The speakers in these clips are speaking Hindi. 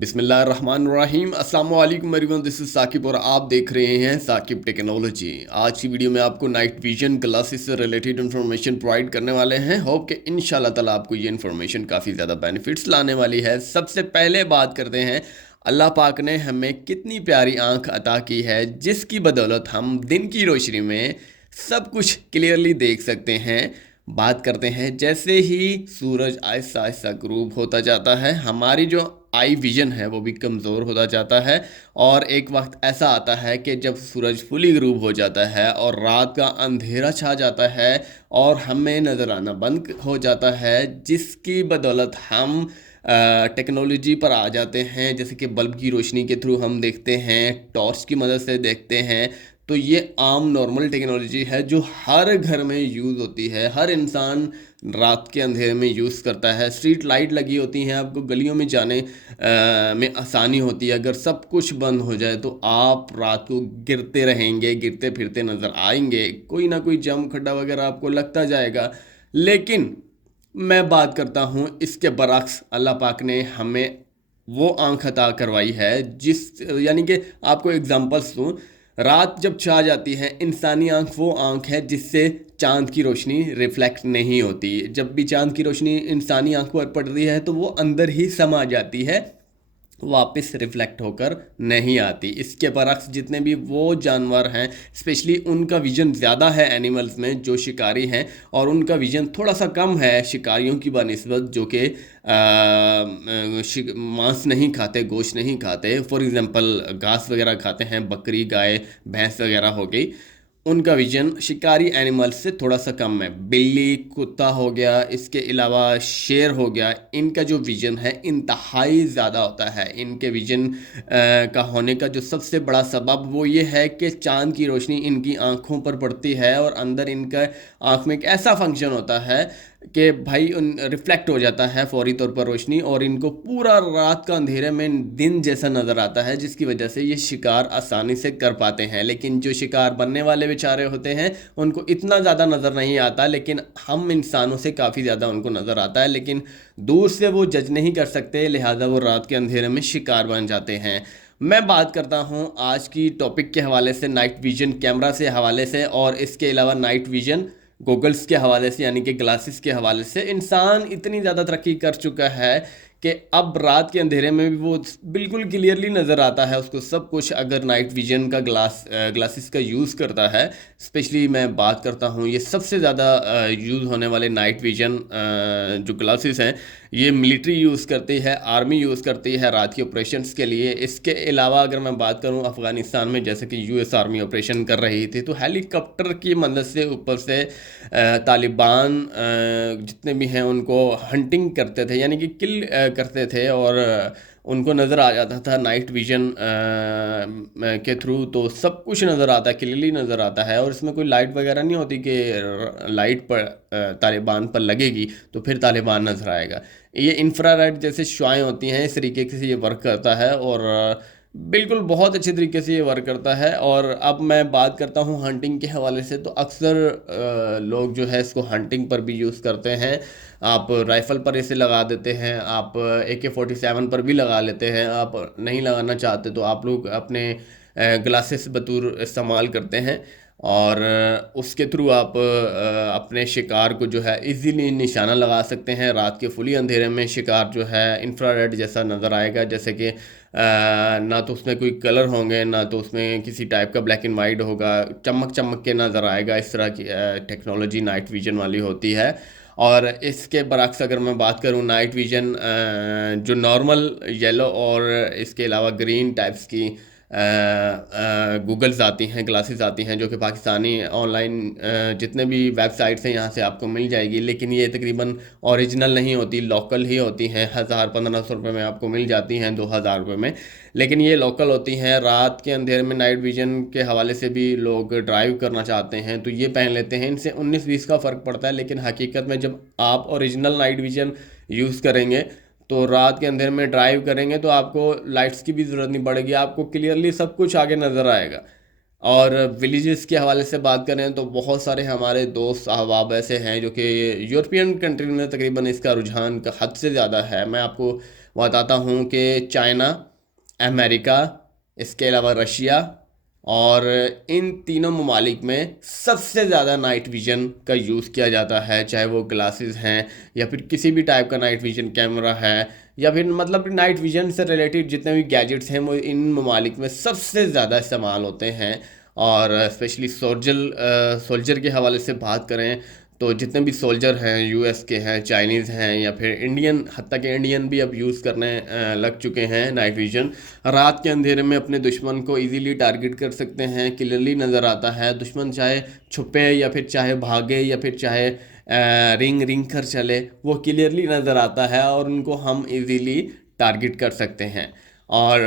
बिस्मिल्लाहिर्रहमानिर्रहीम अस्सलाम वालेकुम एवरीवन, दिस इज साकिब और आप देख रहे हैं साकिब टेक्नोलॉजी। आज की वीडियो में आपको नाइट विजन ग्लासेस से रिलेटेड इन्फॉर्मेशन प्रोवाइड करने वाले हैं। होप कि इंशाल्लाह ताला आपको ये इन्फॉर्मेशन काफ़ी ज़्यादा बेनिफिट्स लाने वाली है। सबसे पहले बात करते हैं अल्लाह पाक ने हमें कितनी प्यारी आंख अता की है, जिसकी बदौलत हम दिन की रोशनी में सब कुछ क्लियरली देख सकते हैं। बात करते हैं जैसे ही सूरज आहिस्ता आहिस्ता ग्रूब होता जाता है, हमारी जो आई विजन है वो भी कमज़ोर होता जाता है और एक वक्त ऐसा आता है कि जब सूरज फुली ग्रूब हो जाता है और रात का अंधेरा छा जाता है और हमें नज़र आना बंद हो जाता है, जिसकी बदौलत हम टेक्नोलॉजी पर आ जाते हैं। जैसे कि बल्ब की रोशनी के थ्रू हम देखते हैं, टॉर्च की मदद से देखते हैं। तो ये आम नॉर्मल टेक्नोलॉजी है जो हर घर में यूज़ होती है, हर इंसान रात के अंधेरे में यूज़ करता है। स्ट्रीट लाइट लगी होती हैं, आपको गलियों में जाने में आसानी होती है। अगर सब कुछ बंद हो जाए तो आप रात को गिरते रहेंगे, गिरते फिरते नज़र आएंगे, कोई ना कोई जम खड्डा वगैरह आपको लगता जाएगा। लेकिन मैं बात करता हूँ इसके बरक्स, अल्लाह पाक ने हमें वो आंख अता करवाई है जिस, यानी कि आपको एग्जांपल्स दूँ। रात जब छा जाती है, इंसानी आंख वो आंख है जिससे चांद की रोशनी रिफ्लेक्ट नहीं होती। जब भी चांद की रोशनी इंसानी आंख पर पड़ती है तो वो अंदर ही समा जाती है, वापस रिफ्लेक्ट होकर नहीं आती। इसके बरक्स जितने भी वो जानवर हैं, स्पेशली उनका विजन ज़्यादा है एनिमल्स में जो शिकारी हैं, और उनका विजन थोड़ा सा कम है शिकारियों की बनिस्बत जो कि मांस नहीं खाते, गोश्त नहीं खाते। फॉर एग्जांपल घास वगैरह खाते हैं, बकरी, गाय, भैंस वगैरह हो गई। उनका विजन शिकारी एनिमल्स से थोड़ा सा कम है। बिल्ली, कुत्ता हो गया, इसके अलावा शेर हो गया, इनका जो विजन है इंतहाई ज़्यादा होता है। इनके विजन का होने का जो सबसे बड़ा सबब वो ये है कि चांद की रोशनी इनकी आँखों पर पड़ती है और अंदर इनका आँख में एक ऐसा फंक्शन होता है कि भाई उन रिफ्लेक्ट हो जाता है फौरी तौर पर रोशनी, और इनको पूरा रात का अंधेरे में दिन जैसा नज़र आता है, जिसकी वजह से ये शिकार आसानी से कर पाते हैं। लेकिन जो शिकार बनने वाले बेचारे होते हैं उनको इतना ज़्यादा नज़र नहीं आता, लेकिन हम इंसानों से काफ़ी ज़्यादा उनको नज़र आता है। लेकिन दूर से वो जज नहीं कर सकते, लिहाजा वो रात के अंधेरे में शिकार बन जाते हैं। मैं बात करता हूँ आज की टॉपिक के हवाले से, नाइट विजन कैमरा से हवाले से, और इसके अलावा नाइट विजन गॉगल्स के हवाले से, यानी कि ग्लासेस के हवाले से। इंसान इतनी ज़्यादा तरक्की कर चुका है कि अब रात के अंधेरे में भी वो बिल्कुल क्लियरली नज़र आता है उसको सब कुछ, अगर नाइट विजन का ग्लासेस का यूज़ करता है। स्पेशली मैं बात करता हूँ ये सबसे ज़्यादा यूज़ होने वाले नाइट विजन जो ग्लासेस हैं, ये मिलिट्री यूज़ करती है, आर्मी यूज़ करती है रात के ऑपरेशंस के लिए। इसके अलावा अगर मैं बात करूँ अफ़गानिस्तान में, जैसे कि यूएस आर्मी ऑपरेशन कर रही थी, तो हेलीकॉप्टर की मदद से ऊपर से तालिबान जितने भी हैं उनको हंटिंग करते थे, यानी कि किल करते थे, और उनको नज़र आ जाता था नाइट विजन के थ्रू। तो सब कुछ नज़र आता है, क्लियरली नज़र आता है, और इसमें कोई लाइट वगैरह नहीं होती कि लाइट पर तालिबान पर लगेगी तो फिर तालिबान नज़र आएगा। ये इंफ्रारेड जैसे शुआएं होती हैं, इस तरीके से ये वर्क करता है, और बिल्कुल बहुत अच्छे तरीके से ये वर्क करता है। और अब मैं बात करता हूँ हंटिंग के हवाले से, तो अक्सर लोग जो है इसको हंटिंग पर भी यूज़ करते हैं। आप राइफ़ल पर इसे लगा देते हैं, आप AK-47 पर भी लगा लेते हैं। आप नहीं लगाना चाहते तो आप लोग अपने ग्लासेस बतौर इस्तेमाल करते हैं, और उसके थ्रू आप अपने शिकार को जो है इजीली निशाना लगा सकते हैं। रात के फुली अंधेरे में शिकार जो है इंफ्रारेड जैसा नज़र आएगा, जैसे कि ना तो उसमें कोई कलर होंगे, ना तो उसमें किसी टाइप का ब्लैक एंड वाइट होगा, चमक चमक के नज़र आएगा। इस तरह की टेक्नोलॉजी नाइट विजन वाली होती है। और इसके बरक्स अगर मैं बात करूँ, नाइट विजन जो नॉर्मल येलो और इसके अलावा ग्रीन टाइप्स की गूगल्स आती हैं, ग्लासेस आती हैं, जो कि पाकिस्तानी ऑनलाइन जितने भी वेबसाइट्स हैं यहाँ से आपको मिल जाएगी। लेकिन ये तकरीबन ओरिजिनल नहीं होती, लोकल ही होती हैं। 1000-1500 रुपये में आपको मिल जाती हैं, 2000 रुपये में। लेकिन ये लोकल होती हैं। रात के अंधेरे में नाइट विजन के हवाले से भी लोग ड्राइव करना चाहते हैं तो ये पहन लेते हैं। इनसे 19-20 का फ़र्क पड़ता है, लेकिन हकीकत में जब आप ओरिजिनल नाइट विजन यूज़ करेंगे तो रात के अंधेरे में ड्राइव करेंगे तो आपको लाइट्स की भी ज़रूरत नहीं पड़ेगी, आपको क्लियरली सब कुछ आगे नज़र आएगा। और विलेजेस के हवाले से बात करें तो बहुत सारे हमारे दोस्त अहबाब ऐसे हैं जो कि यूरोपियन कंट्री में तकरीबन इसका रुझान का हद से ज़्यादा है। मैं आपको बताता हूँ कि चाइना, अमेरिका, इसके अलावा रशिया, और इन तीनों ममालिक में सबसे ज़्यादा नाइट विज़न का यूज़ किया जाता है, चाहे वो ग्लासेस हैं या फिर किसी भी टाइप का नाइट विज़न कैमरा है, या फिर मतलब नाइट विज़न से रिलेटेड जितने भी गैजेट्स हैं वो इन ममालिक में सबसे ज़्यादा इस्तेमाल होते हैं। और स्पेशली सोल्जर के हवाले से बात करें तो जितने भी सोल्जर हैं, यूएस के हैं, चाइनीज़ हैं, या फिर इंडियन, हत्ता के इंडियन भी अब यूज़ करने लग चुके हैं नाइट विजन। रात के अंधेरे में अपने दुश्मन को इजीली टारगेट कर सकते हैं, क्लियरली नज़र आता है। दुश्मन चाहे छुपे या फिर चाहे भागे या फिर चाहे रिंग रिंग कर चले, वो क्लियरली नज़र आता है और उनको हम इजीली टारगेट कर सकते हैं। और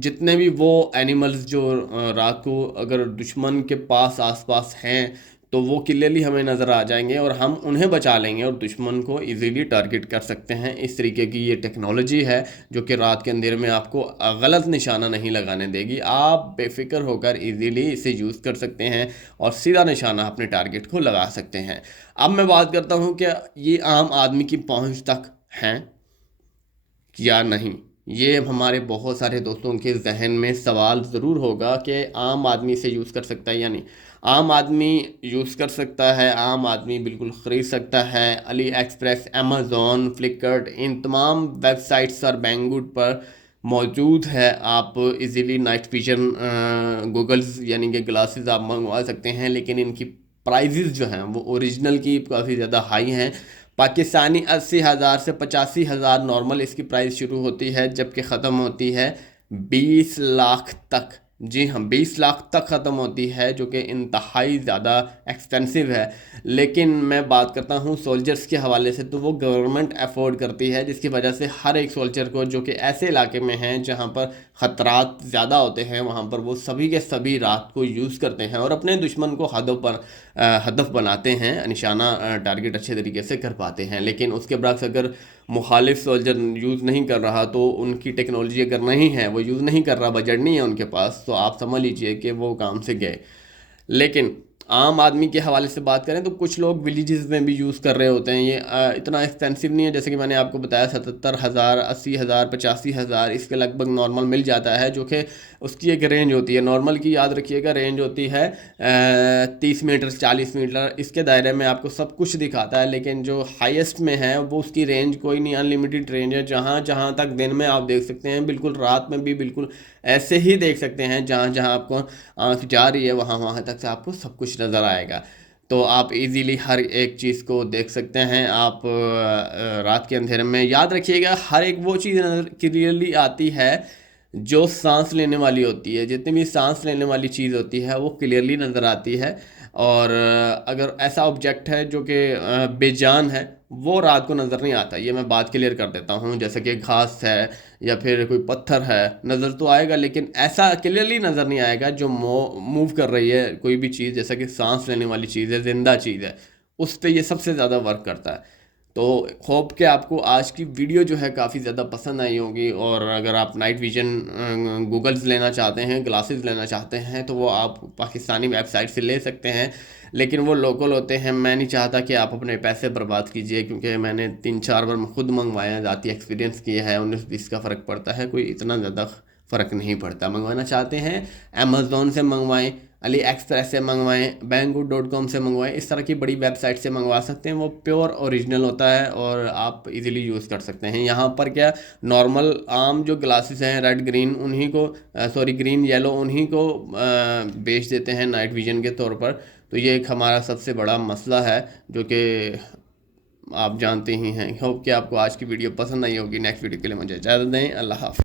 जितने भी वो एनिमल्स जो रात को अगर दुश्मन के पास आसपास हैं तो वो क्लियरली हमें नज़र आ जाएंगे और हम उन्हें बचा लेंगे और दुश्मन को इजीली टारगेट कर सकते हैं। इस तरीके की ये टेक्नोलॉजी है जो कि रात के अंधेरे में आपको गलत निशाना नहीं लगाने देगी। आप बेफिक्र होकर इजीली इसे यूज़ कर सकते हैं और सीधा निशाना अपने टारगेट को लगा सकते हैं। अब मैं बात करता हूँ कि ये आम आदमी की पहुँच तक हैं या नहीं। ये हमारे बहुत सारे दोस्तों के जहन में सवाल ज़रूर होगा कि आम आदमी इसे यूज़ कर सकता है या नहीं। आम आदमी यूज़ कर सकता है, आम आदमी बिल्कुल ख़रीद सकता है। अली एक्सप्रेस, अमेज़ॉन, फ्लिकर्ट, इन तमाम वेबसाइट्स और बैंगुड पर मौजूद है। आप इजीली नाइट विजन गूगल्स यानी कि ग्लासेस आप मंगवा सकते हैं, लेकिन इनकी प्राइजेज़ जो हैं वो ओरिजिनल की काफ़ी ज़्यादा हाई हैं। पाकिस्तानी 80,000 से 85,000 नॉर्मल इसकी प्राइस शुरू होती है, जबकि ख़त्म होती है 20 लाख तक। जी हाँ, 20 लाख तक ख़त्म होती है, जो कि इंतहाई ज़्यादा एक्सपेंसिव है। लेकिन मैं बात करता हूँ सोल्जर्स के हवाले से, तो वो गवर्नमेंट अफोर्ड करती है, जिसकी वजह से हर एक सोल्जर को जो कि ऐसे इलाके में हैं जहाँ पर ख़तरात ज़्यादा होते हैं, वहाँ पर वो सभी के सभी रात को यूज़ करते हैं और अपने दुश्मन को हदफ बनाते हैं, निशाना टारगेट अच्छे तरीके से कर पाते हैं। लेकिन उसके बरक्स अगर मुखालिफ सोल्जर यूज़ नहीं कर रहा, तो उनकी टेक्नोलॉजी अगर नहीं है, वो यूज़ नहीं कर रहा, बजट नहीं है उनके पास, तो आप समझ लीजिए कि वो काम से गए। लेकिन आम आदमी के हवाले से बात करें तो कुछ लोग विलेजेस में भी यूज़ कर रहे होते हैं। ये इतना एक्सपेंसिव नहीं है, जैसे कि मैंने आपको बताया 77,000, 80,000, 85,000 इसके लगभग नॉर्मल मिल जाता है, जो कि उसकी एक रेंज होती है। नॉर्मल की याद रखिएगा रेंज होती है 30 मीटर, 40 मीटर, इसके दायरे में आपको सब कुछ दिखाता है। लेकिन जो हाईएस्ट में है वो उसकी रेंज कोई नहीं, अनलिमिटेड रेंज है। जहाँ जहाँ तक दिन में आप देख सकते हैं, बिल्कुल रात में भी बिल्कुल ऐसे ही देख सकते हैं। जहाँ जहाँ आपको आँख जा रही है वहाँ वहाँ तक से आपको सब कुछ नज़र आएगा। तो आप इजीली हर एक चीज़ को देख सकते हैं। आप रात के अंधेरे में याद रखिएगा हर एक वो चीज़ नज़र क्लियरली आती है जो सांस लेने वाली होती है। जितनी भी सांस लेने वाली चीज़ होती है वो क्लियरली नज़र आती है। और अगर ऐसा ऑब्जेक्ट है जो कि बेजान है, वो रात को नज़र नहीं आता। ये मैं बात क्लियर कर देता हूँ, जैसे कि घास है या फिर कोई पत्थर है, नज़र तो आएगा लेकिन ऐसा क्लियरली नज़र नहीं आएगा। जो मूव कर रही है कोई भी चीज़, जैसा कि सांस लेने वाली चीज़ है, ज़िंदा चीज़ है, उस पर ये सबसे ज़्यादा वर्क करता है। तो होप कि आपको आज की वीडियो जो है काफ़ी ज़्यादा पसंद आई होगी। और अगर आप नाइट विजन गूगल्स लेना चाहते हैं, ग्लासेस लेना चाहते हैं, तो वो आप पाकिस्तानी वेबसाइट से ले सकते हैं, लेकिन वो लोकल होते हैं। मैं नहीं चाहता कि आप अपने पैसे बर्बाद कीजिए, क्योंकि मैंने 3-4 बार खुद मंगवाया है, ज़ाती एक्सपीरियंस किया है। 19-20 का फ़र्क पड़ता है, कोई इतना ज़्यादा फ़र्क नहीं पड़ता। मंगवाना चाहते हैं अमेज़ॉन से मंगवाएं, अली एक्सप्रेस से मंगवाएं, banggood.com से मंगवाएं। इस तरह की बड़ी वेबसाइट से मंगवा सकते हैं, वो प्योर ओरिजिनल होता है और आप इजीली यूज़ कर सकते हैं। यहाँ पर क्या नॉर्मल आम जो ग्लासेस हैं रेड ग्रीन, उन्हीं को ग्रीन येलो, उन्हीं को बेच देते हैं नाइट विजन के तौर पर। तो ये एक हमारा सबसे बड़ा मसला है जो कि आप जानते ही हैं। होप कि आपको आज की वीडियो पसंद आई होगी। नेक्स्ट वीडियो के लिए मुझे इजाज़त दें। अल्लाह हाफ़िज़।